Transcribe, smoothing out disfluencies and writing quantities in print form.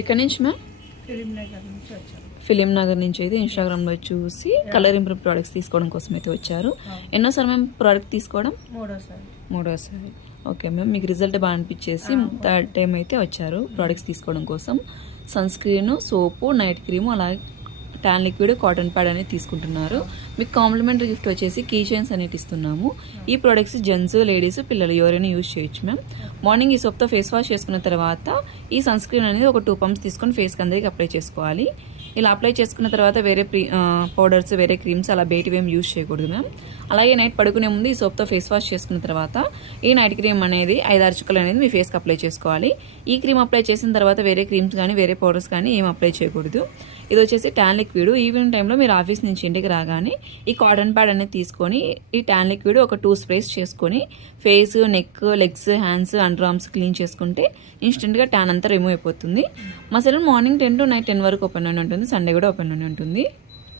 ఎక్కడి నుంచి ma'am? Film Nagar నుంచి అయితే ఇన్స్టాగ్రామ్లో చూసి కలర్ ఇంప్రూవ్ ప్రోడక్ట్స్ తీసుకోవడం కోసం అయితే వచ్చారు. ఎన్నోసారి మేము ప్రోడక్ట్ తీసుకోవడం? మూడోసారి. ఓకే మ్యామ్, మీకు రిజల్ట్ బాగా అనిపించేసి థర్డ్ టైం అయితే వచ్చారు ప్రోడక్ట్స్ తీసుకోవడం కోసం. సన్ స్క్రీన్, సోపు, నైట్ క్రీము, అలాగే ట్యాన్ లిక్విడ్, కాటన్ ప్యాడ్ అనేది తీసుకుంటున్నారు. మీకు కాంప్లిమెంటరీ గిఫ్ట్ వచ్చేసి కీ చైన్స్ అనేది ఇస్తున్నాము. ఈ ప్రోడక్ట్స్ జెంట్స్, లేడీస్, పిల్లలు ఎవరైనా యూజ్ చేయొచ్చు మ్యామ్. మార్నింగ్ ఈ సోప్తో ఫేస్ వాష్ చేసుకున్న తర్వాత ఈ సన్ స్క్రీన్ అనేది ఒక 2 పంప్స్ తీసుకొని ఫేస్కి అందరికి అప్లై చేసుకోవాలి. ఇలా అప్లై చేసుకున్న తర్వాత వేరే పౌడర్స్, వేరే క్రీమ్స్ అలా బయటవి ఏం యూజ్ చేయకూడదు మ్యామ్. అలాగే నైట్ పడుకునే ముందు ఈ సోప్తో ఫేస్ వాష్ చేసుకున్న తర్వాత ఈ నైట్ క్రీమ్ అనేది 5-6 చుక్కలు అనేది మీ ఫేస్కి అప్లై చేసుకోవాలి. ఈ క్రీమ్ అప్లై చేసిన తర్వాత వేరే క్రీమ్స్ కానీ వేరే పౌడర్స్ కానీ ఏం అప్లై చేయకూడదు. ఇది వచ్చేసి ట్యాన్ లిక్విడ్. ఈవినింగ్ టైంలో మీరు ఆఫీస్ నుంచి ఇంటికి రాగానే ఈ కాటన్ ప్యాడ్ అనేది తీసుకొని ఈ ట్యాన్ లిక్విడ్ ఒక 2 స్ప్రేస్ చేసుకొని face, neck, legs, hands, under arms clean చేసుకుంటే ఇన్స్టెంట్గా ట్యాన్ అంతా రిమూవ్ అయిపోతుంది. మా సెలూన్ మార్నింగ్ 10 to నైట్ 10 వరకు ఓపెన్ అని ఉంటుంది. సండే కూడా ఓపెన్ అని ఉంటుంది.